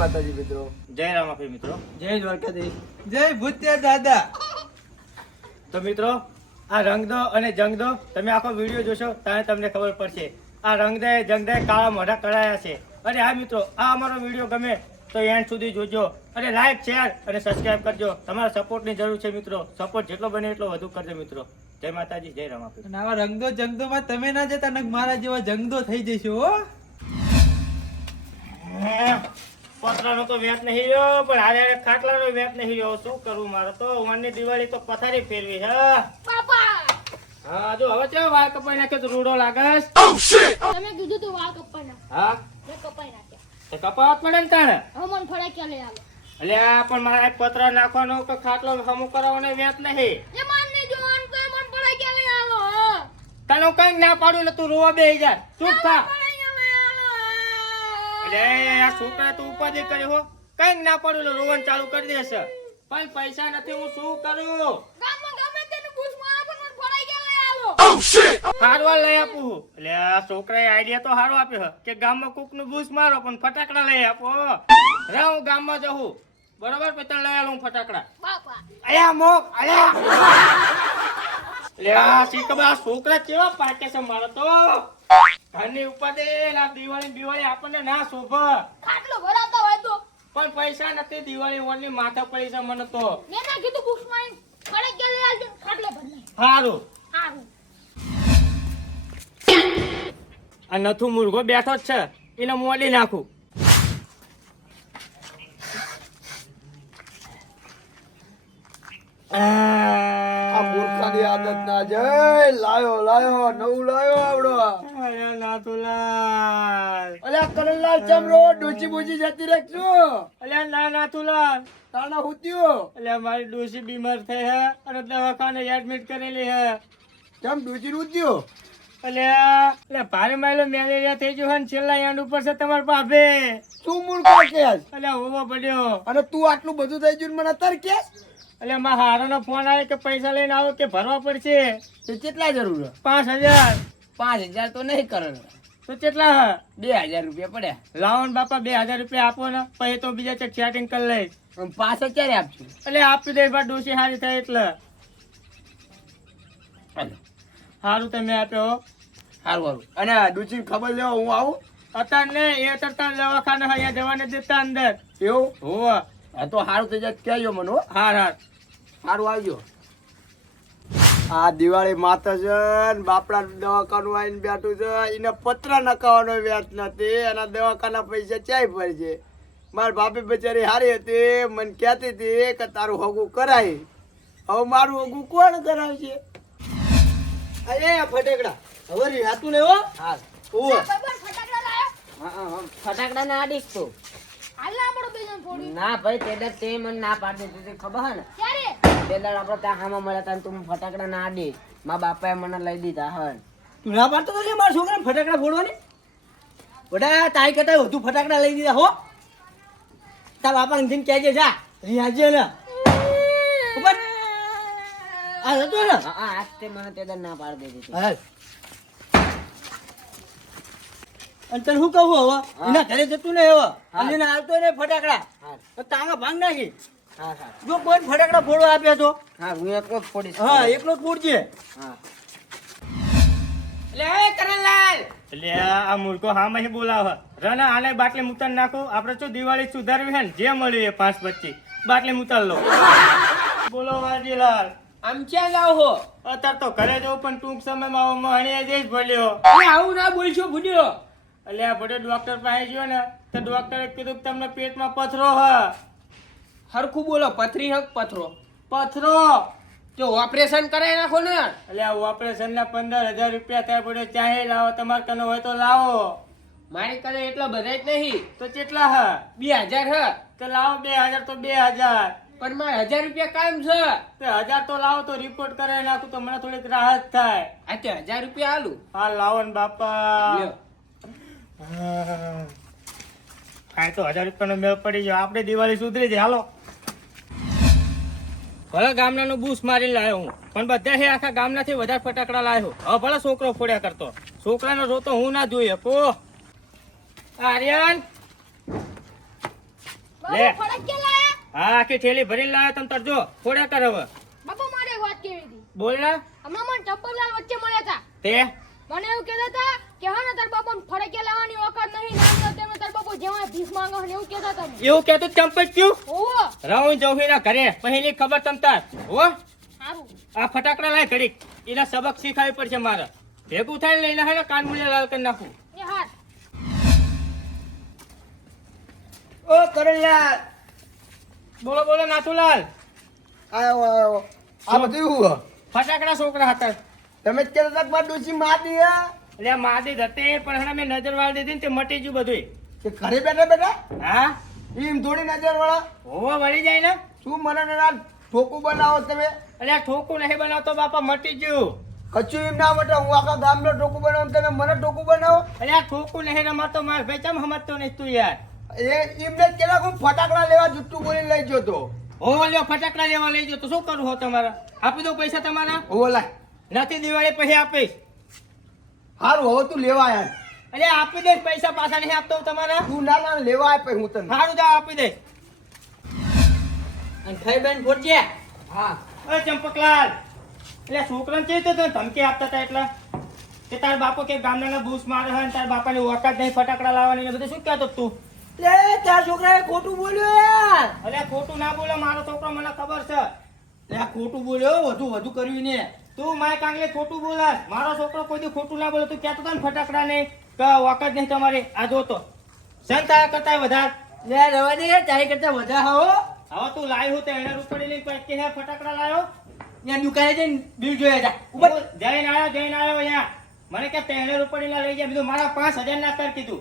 માતાજી મિત્રો. જય રામાપીર મિત્રો. જય દ્વારકાધીશ. જય ભૂત્યા દાદા. તો મિત્રો આ રંગદો અને જંગદો તમે આખો વિડીયો જોશો ત્યારે તમને ખબર પડશે. આ રંગદે જંગદે કાળા મોઢા કરાયા છે. અને હા મિત્રો, આ અમારો વિડીયો ગમે તો એન્ડ સુધી જોજો અને લાઈક શેર અને સબસ્ક્રાઇબ કરજો. તમારા સપોર્ટની જરૂર છે મિત્રો. સપોર્ટ જેટલો બને એટલો વધુ કરજો મિત્રો. જય માતાજી, જય રામાપીર. અને આવા રંગદો જંગદોમાં તમે ના જતા ને મારા જેવા જંગદો થઈ જશો હો. પતરાનો તો વેત નહીં રહ્યો, પણ હારે ખાટલાનો વેત નહીં રહ્યો. શું કરવું મારે તો? વનની દિવાળી તો પથારી ફેરવી હે બાપા. હા જો હવે કેવો વાળ કપાઈ નાખ્યો તો રૂડો લાગસ. તમે કીધું તું વાળ કપાના. હા મેં કપાઈ નાખ્યા. તો કપાવત પડે ને તાણે. હવે મને ફડાક્યા લઈ આવો. એટલે આ પણ મારે પતરા નાખવાનો કે ખાટલો હમું કરવાનો વેત નહીં. એ માન નહીં જોવાનું તો મને ફડાક્યા લઈ આવો. તને કઈ ના પાડું એટલે તું રોવા બેહી જા. ચૂપ થા. ફડાક્યા લઈ આવો. એટલે આ છોકરા તો ઉપાધિ કરી હો. કઈ ના પાડું એટલે રોવાનું ચાલુ કરી દેશે. પણ પૈસા નથી, હું શું કરું? ગામમાં ગમે તેને પૂછ મારા પણ મને ફડાક્યા લઈ આવો. હારવા લઈ આપું. એટલે આ છોકરાએ આઈડિયા તો સારો આપ્યો કે ગામમાં કોક નું બૂસ મારો પણ ફટાકડા લઈ આપો. રે હું ગામમાં જવું બરોબર, પછી તને લઈ આવું હું ફટાકડા. બાપા અલ્યા મોક અલ્યા. એટલે આ શીખબા છોકરા કેવા પાકે છે મારો તો. ઘરની ઉપાધિ ના દિવાળી આપણને ના શોભે. ખાટલો ભરાતા હોય તો પણ પૈસા નથી. દિવાળી ઓનલી માથા પડી છે મને તો. મેં ના કીધું પૂછ માં ફડાક્યા લઈ આવજો. ખાટલો બદલાય. સારું. હારું. આ નથું મુર્ગો બેઠો જ છે, એને મોડી નાખું. આ મૂર્ખાની આદત ના જાય. લાયો નવું લાયો આવડો. અરે નાથુલાલ. અલ્યા કરણલાલ ચમરો ડોચી બોચી જતી રાખજો. અલ્યા ના નાથુલાલ. તાણા હુત્યો અલ્યા મારી ડોશી બીમાર થઈ હે અને દવાખાને એડમિટ કરેલી હે. કેમ ડોચી હુત્યો? અલ્યા ભારે માયલો મેલેરિયા થઈ ગયો હે ને છેલ્લા એન્ડ ઉપર છે તમાર ભાભે. શું મૂર્ખો કેસ? અલ્યા હોવો પડ્યો. અને તું આટલું બધું થઈ ગયું ને મને અત્યારે કેસ? અલ્યા મારા હારાનો ફોન આવ્યો કે પૈસા લઈને આવો કે ભરવા પડશે. તો કેટલા જરૂર? 5000. 5000 તો નહીં કરણ. તો કેટલા હે? 2000 રૂપિયા પડ્યા. લાવો ને બાપા 2000 રૂપિયા આપો ને, પછી તો બીજા ચેક સેટિંગ કરી લઈશ. પાછા ક્યારે આપશું? એટલે આપી દે બા ડોશી હારી થાય એટલે. હારું તમે આપ્યો. સારું. અને ડોચી ખબર લેવા હું આવું? અત્યારે ને એ અત્યારે દવાખાને અહીંયા જવા નથી દેતા અંદર. એવું? હોવા. હા તો સારું થઈ જાય કહેજો મને. હાર. સારું આવજો. આ દિવાળી માતા છે ને બાપડા દવાખાનું આવીને બેઠું છે. એને પતરા નખાવાનો વ્યાજ નથી. એના દવાખાના પૈસા ચાય ભર છે. મારી ભાભી બચારી હારી હતી, મને કહેતી હતી કે તારું હગું કરાય. હવે મારું હગું કોણ કરાવશે? અરે ફટેકડા હવે રાતું ને હો. હા બરાબર ફટાકડા લાયો. ફટાકડા ના આડીશ તું. હાલ ના પડો બે જણ ફોડી. ના ભાઈ તે મને ના પાડી દીધી ખબર હે ને. ક્યારે? તે દાડ આપણે ત્યાં હામાં મળ્યા તા ને તું ફટાકડા ના આડીશ. મારા બાપાએ મને લઈ દીધા હે. તું ના પાડતો તો મારા છોકરાને ફટાકડા ફોડવાની? બધા તારી કરતા વધુ ફટાકડા લઈ દીધા હો. તાર બાપાને જઈને કહેજે જા રિયાજે ને ઉપર આ હતો ને. હા આજ તે મને તે દાડ ના પાડી દીધી. હાલ અને તને શું કહું હવે એના ઘરે જતું ને હવે અને એને આવતો ને ફટાકડા તો તાંગા ભાંગ નાખી. હા જો કોઈ ફટાકડા ફોડવા આપ્યા તો હા હું એકલો જ ફોડીશ. હા એકલો જ ફોડજે. હા એટલે એ કરણલાલ. એટલે આ મૂર્ખો હામાં બોલાવે. રન આને બાટલી મૂતર નાખો. આપણે શું દિવાળી સુધારવી હે ને, જે મળ્યું એ 5-25 બાટલી મૂતર લો. બોલો વાજીલાલ. આમ ક્યાં જાવ હો? અત્યારે તો ઘરે જવું પણ ટૂંક સમયમાં હણીએ જઈશ ભલ્યો. આવું ના બોલશો ભૂલ્યો. એટલે આ ભલે ડોક્ટર પાસે ગયો ને તો ડોક્ટરે કીધું કે તમને પેટમાં પથરો હ. હરખું બોલો. પથરી હક પથરો? પથરો. તો ઓપરેશન કરાવી નાખો ને. એટલે આ ઓપરેશન ના 15000 રૂપિયા થાય પડે. ચાહે લાવો, તમારે કનો હોય તો લાવો. મારી કને એટલા બધા જ નહીં. તો કેટલા હ? 2000 હ. તો લાવો 2000 તો 2000. પણ મારે 1000 રૂપિયા કાયમ છે. તો 1000 તો લાવો તો રિપોર્ટ કરાવી નાખું તો મને થોડીક રાહત થાય. આ તે 1000 રૂપિયા આલું. હા લાવો ને બાપા. લ્યો. કાંઈ તો 1000 રૂપિયાનો મેળ પડી ગયો. આપણે દિવાળી સુધરી જાય. હાલો. ભલે ગામડાનું બૂસ મારી લાવ્યો હું, પણ બધા આખા ગામનાથી વધારે ફટાકડા લાવ્યો. હવે ભલે છોકરો ફોડ્યા કરતો. છોકરાનો રોતો હું ના જોઈએ. આર્યન લે. બાપા ફટાકડા લાયા હા આખી થેલી ભરીને લાવ્યો તમે તરજો ફોડ્યા કર હવે બાપા મારે એક વાત કેવી હતી બોલ ને હમણાં મને ચંપકલાલ વચ્ચે મળ્યા હતા તે મને એવું કહેતા હતા કે હા ને તાર બાપાને ફટાકડા લાવવાની ઓકાત નહીં નામ તેમને તાર બાપુ જેવા ભીખ માંગે છે ને એવું કહેતા હતા મને. એવું કહેતું ચંપક ક્યું ઓહો રહું જવું એના ઘરે પહેલી ખબર તમતાર હો સારું આ ફટાકડા લાય ઘડીક એના સબક શીખાવી પડશે મારે ભેગું થાય ને લઈને હે કાન મૂલ્ય લાલ કરી નાખું એ હાર ઓ કરણલાલ બોલો બોલો નાથુલાલ આયો આયો આ બધું હું ફટાકડા છોકરા હતા તમે જ કહેતા હતા કે મારી ડોશી મારી હે એટલે માદી હતી પણ હમણાં મેં નજર વાળી દીધી ને તે મટી ગયું બધું કે ઘરે બેઠા બેઠા હા એમ થોડી નજર વાળા હોવા વળી જાય ને શું મને ના ઠોકું બનાવો તમે એટલે આ ઠોકું નહીં બનાવતો બાપા મટી ગયું કચ્છું એમ ના બટા હું આખા ગામનો ઠોકું બનાવું તમે મને ઠોકું બનાવો એટલે આ ઠોકું નહીં રમાતો માર ભાઈ ચમ સમજતો નહીં તું યાર એમને કેલા હું ફટાકડા લેવા જુઠ્ઠું બોલીને લઈ ગયો તો હો લ્યો ફટાકડા લેવા લઈ જાઓ તો શું કરું હો તમારા આપી દો પૈસા તમારા ઓલા નથી દિવાળી પછી આપીશ હારું હવે તું લેવા આયા એટલે આપી દે પૈસા પાછા નહીં આપતો હું તમારા તું ના ના લેવા આય પછી હું તને સારું જા આપી દે અને ખાઈ બેન ફોડજે હા અરે ચંપકલાલ એટલે છોકરાને છે તો ધમકી આપતા હતા એટલે કે તાર બાપો કે ગામડાના બૂસ મારે છે ને તાર બાપાની ઓકાત નહીં ફટાકડા લાવવાની ને બધું શું કહેતો તું લે તાર છોકરાએ ખોટું બોલ્યો યાર અરે ખોટું ના બોલો મારો છોકરો મને ખબર છે આ ખોટું બોલ્યો વધુ કર્યું ને તું માય કાંગલે ખોટું બોલાસ મારો છોકરો કોઈ દી ખોટું ના બોલે તું કહેતો હતો ને ફટાકડા નહીં કે ઓકાત નહીં તમારી આ જોતો સંતા કરતા વધાર લે રવા દે તારી કરતા વધારે હો હવે તું લાવ્યો હું તો એને રૂપડી લઈને પછી કે હે ફટાકડા લાવ્યો ત્યાં દુકાને જઈને બિલ જોયા જા ઉપર જઈને આવ્યો અહીંયા મને કે તેને રૂપડી લઈ ગયા બીજું મારા 5000 ના કર કીધું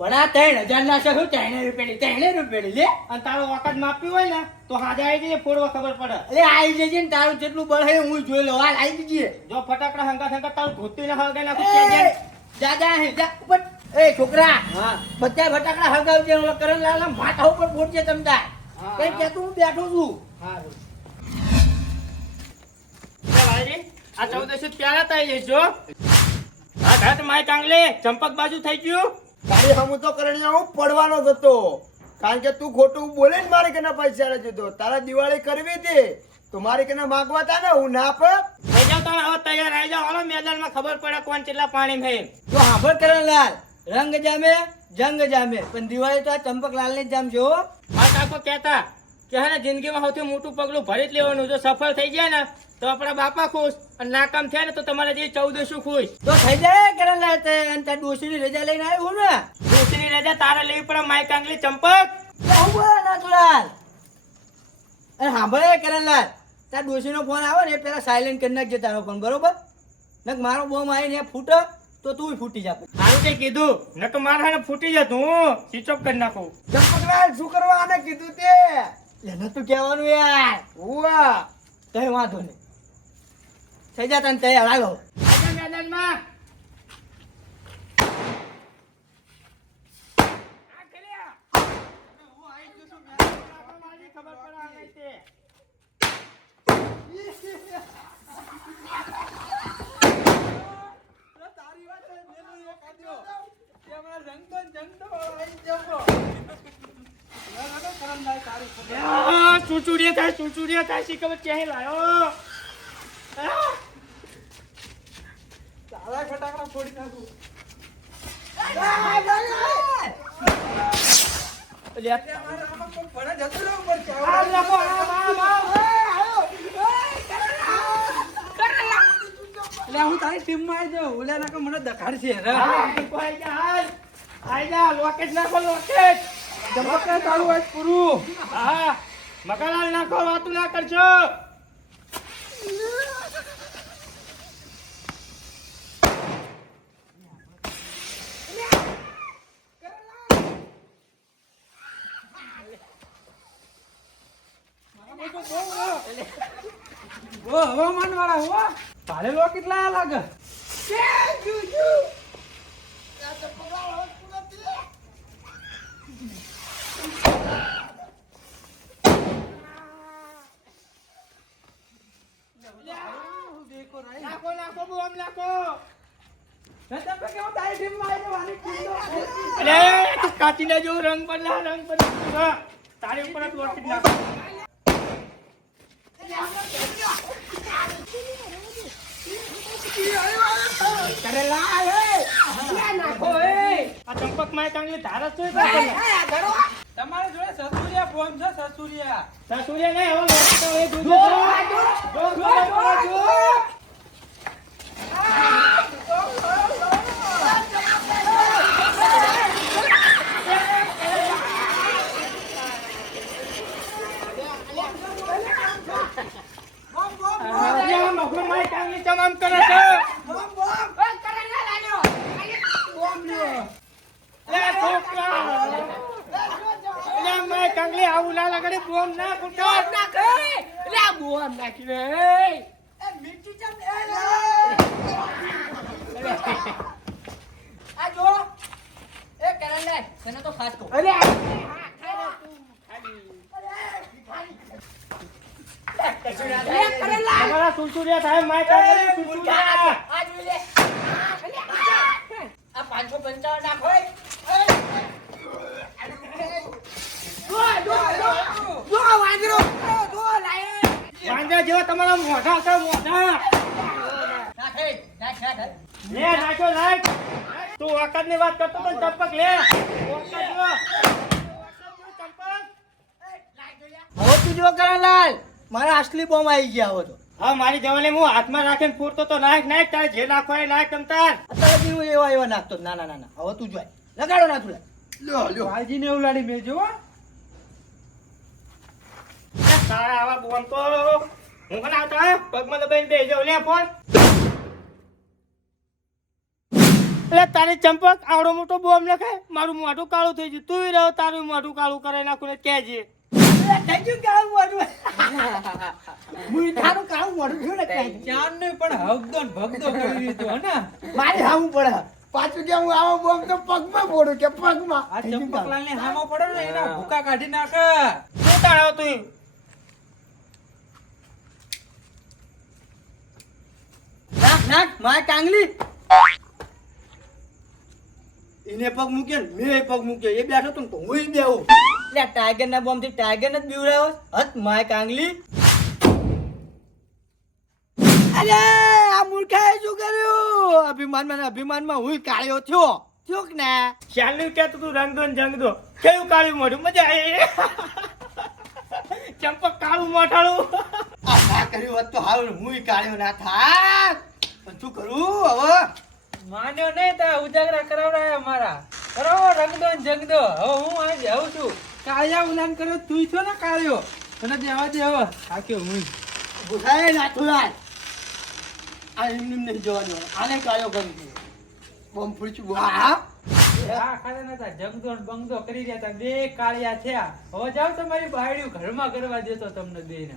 પણ આ 3000 ના છે શું 3 રૂપિયા લે અને તારો વખત માપ્યું હોય ને તો હાજર આવી જઈએ ફોડવા ખબર પડે અરે આવી જજે ને તારું જેટલું બળ હે હું જોઈ લો હાલ આવી જજે જો ફટાકડા હંગા તારું ધોતી ના હળગાઈ નાખું એ, જા જા હે જા ઉપર એ છોકરા હા બધા ફટાકડા હળગાવજે ઓલો કરણલાલ આમ માથા ઉપર ફોડજે તમતા કઈ કેતું હું બેઠો છું હારું આ 1400 પ્યારા થઈ જઈશો હા ઘાટ માય કાંગલે ચંપક બાજુ થઈ ગયું તારી હમું તો કરણિયા હું પડવાનો જ હતો કારણ કે તું ખોટું બોલે ને મારે કને પૈસા નથી દીધો તારા દિવાળી કરવી હતી તો મારે કને માંગવા તા ને હું ના પર થઈ જાવ તમે હવે તૈયાર આવી જાવ હાલો મેદાનમાં ખબર પડે કોણ કેટલા પાણી છે તો સાંભળ કરણલાલ રંગ જામે જંગ જામે પણ દિવાળી તો આ ચંપકલાલ ને જ જામશે હો આ કાકો કહેતા કે હે ને જિંદગીમાં સૌથી મોટું પગલું ભરી જ લેવાનું જો સફળ થઈ જાય ને તો આપણા બાપા ખુશ અને નાકામ થયા ને તો તમારા જે 1400 ખુશ તો થઈ જાય કરણલાલ તે અને તાર ડોશીની રજા લઈને આવ્યો હું ને દોસ્તીની રજા તારે લેવી પડે માય કાંગલી ચંપક હું બોલે નાથુલાલ અને સાંભળે કરણલાલ તાર ડોશીનો ફોન આવે ને એ પેલા સાયલેન્ટ કરી નાખજે તારો ફોન બરોબર નક મારો બોમ આવીને ફૂટે તો તું ફૂટી જા સારું તે કીધું ન તો મારે હે ને ફૂટી જતું હું સ્વિચ ઓફ કરી નાખું ચંપકલાલ શું કરવા આને કીધું તે એને તું કહેવાનું યાર ઉવા કઈ વાંધો નહીં થઈ જા તને તૈયાર હાલો આજા મેદાનમાં આ ખેલ્યા હું આવી ગયો છું મેદાનમાં મારી ખબર પડે આ ગઈ તે ચૂચુડિયા થાય શી ખબર ક્યાંય લાયો તારા ફટાકડા ફોડી નાખું હું તારી ટીમ માં આવી જાઉં ઓલા નાખો મને દખાડ છે લોકેટ નાખો લોકેટ ધમકડા તારું હોય પૂરું હા મકાલાલ નાખો વાતું ના કરશો હવામાન વાળા હો તારે લો કેટલા લાગે નાખો નાખો બોમ નાખો અરે તું કાચીના જેવો રંગ બદલા તારી ઉપર જ લોટી જ નાખો. આ ચંપક માં કાંગલી ધારા છે તમારી જોડે સસુરિયા ફોન છે સસુરિયા. સસુરિયા નહીં, હવે લોટી તો એ દૂધ કાંગલી ચમામ કરે છે. લે છોકરા, લે માય કાંગલી આવું ના લગાડી, બોમ ના ફૂટા. આ જો એ કરણલાલ તને તો ખાસ કહું. તમારા સુરસુરિયા થાય, માય કાંગલી સુરસુરિયા. આ 555 નાખો. વાંદરા જેવા તમારા મોઢા છે, મોઢા. લે નાખ્યો, નાખ. તું વખત ની વાત કરતો તો ચંપક લે. વખત જો. હવે તું જો કરણલાલ મારા અસલી બોમ્બ આવી ગયા હવે તો. હા, મારી જવાને હું હાથમાં રાખીને ફૂરતો તો નાખ, નાખ. તારે જે નાખો એ નાખ તમતાર. અત્યારે બી હું એવા નાખતો જ. ના ના ના ના હવે તું જોઈ લગાડો ના તું. ભાઈજીને એવું લાડી મેજો. તારા આવા બોમ તો હું કોણ આવતા પગમાં દબાઈને બેસી જાઉં. લે ફોન. એટલે તારી ચંપક આવડો મોટો બોમ લખે, મારું મોઢું કાળું થઈ ગયું. તું રહ્યો, તારું મોઢું કાળું કરે નાખું ને કહેજે. થઈ ગયું કાળું મોઢું. હું તારું કાળું મોઢું છું ને ચાર ને પણ હગદો ને ભગદો કરી દીધો હે ને. મારે હાવું પડે પાછું કે હું આવો બોમ્બ તો પગમાં ફોડું કે પગમાં. આ ચંપકલાલ ને હામો પડે ને એના ભૂકા કાઢી નાખે. શું તારો તું? નાખ નાખ માય કાંગલી. એને પગ મૂક્યો ને મેં પગ મૂક્યો. એ બેઠો તો હું બેહું. એટલે ટાઈગર ના બોમ્બ થી ટાઈગર ને જ બીવડાવો. હત માય કાંગલી. અરે આ મૂર્ખાએ શું કર્યું? અભિમાનમાં હું કાળ્યો થયો કે ના? ચાલ્યું કે તું રંગ દો ને જંગ દો. કેવું કાળું મોઢું, મજા આવી. ચંપક કાળું મોઢાળું. આ ના કર્યું હોત તો હારું હું કાળ્યો ના થાત. પણ શું કરું હવે? માન્યો નહીં તા ઉજાગરા કરાવડાયા મારા. કરાવો રંગ દો ને જંગ દો. હવે હું આજ આવું છું. કાળિયા ઉલાન કર્યો તું છો ને કાળિયો. તને દેવા દે હવે. થાક્યો હું. ભૂસાય નાથુલાલ. આ એમને નહીં જવા દો. આને કાળ્યો કરી દે. બોમ્બ ફૂડ્યું. હા હા ખાતા નતા જંગદો ને બંગદો કરી રહ્યા હતા. બે કાળિયા થયા. હવે જાવ તમારી બાયડીઓ ઘરમાં કરવા દેતો તમને બેને.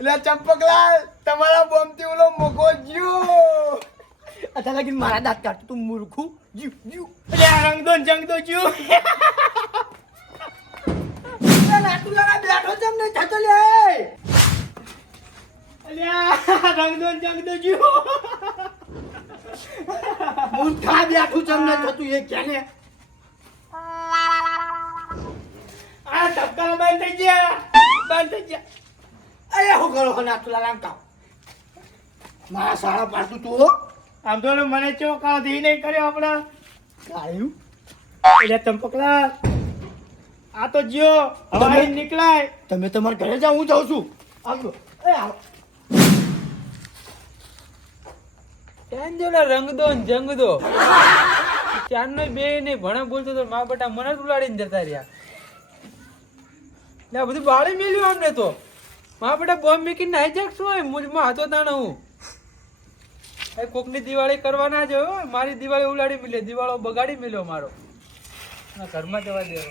એટલે ચંપકલાલ તમારા બોમ્બ થી ઓલો મોકો જ્યો. અત્યારે લગીન મારા દાંત કાઢ. તું મૂર્ખું. જીવ જીવ. એટલે આ રંગ દો ને જંગ દો જ્યું. નાથુલાલ બેઠો છે ને થતો લે. અલ્યા રંગ દો ને જંગ દો જ્યું. મૂર્ખા બેઠું છે ને થતું એ ક્યાંને? આ ધબકારા બંધ થઈ ગયા, બંધ થઈ ગયા. અરે હું કરો હો નાથુલાલ આમ કાવ. મારા સારા પાડતું તું હો. આમ તો મને ચોકાવ ધી નહીં કર્યો આપણે. કાળ્યું. એટલે ચંપકલાલ આ તો જ્યો હવાઈ નીકળાય. તમે તમારા ઘરે જાઓ હું જાઉં છું. આવજો. એ આવો. ત્યાં જેવડા રંગ દો ને જંગ દો. ચારનો બે નહીં ભણે બોલતો તો મા બેટા મને જ ઉલાડીને જતા રહ્યા. ને આ બધું બાળી મેલ્યું અમને તો. મા બેટા બોમ્બ મૂકીને નાઈ જાક શું હોય? મુજમાં હતો તાણે હું. એ કોકની દિવાળી કરવા ના જો. મારી દિવાળી ઉલાડી મેલ્યો, દિવાળો બગાડી મેલ્યો મારો. ઘરમાં જવા દેવો.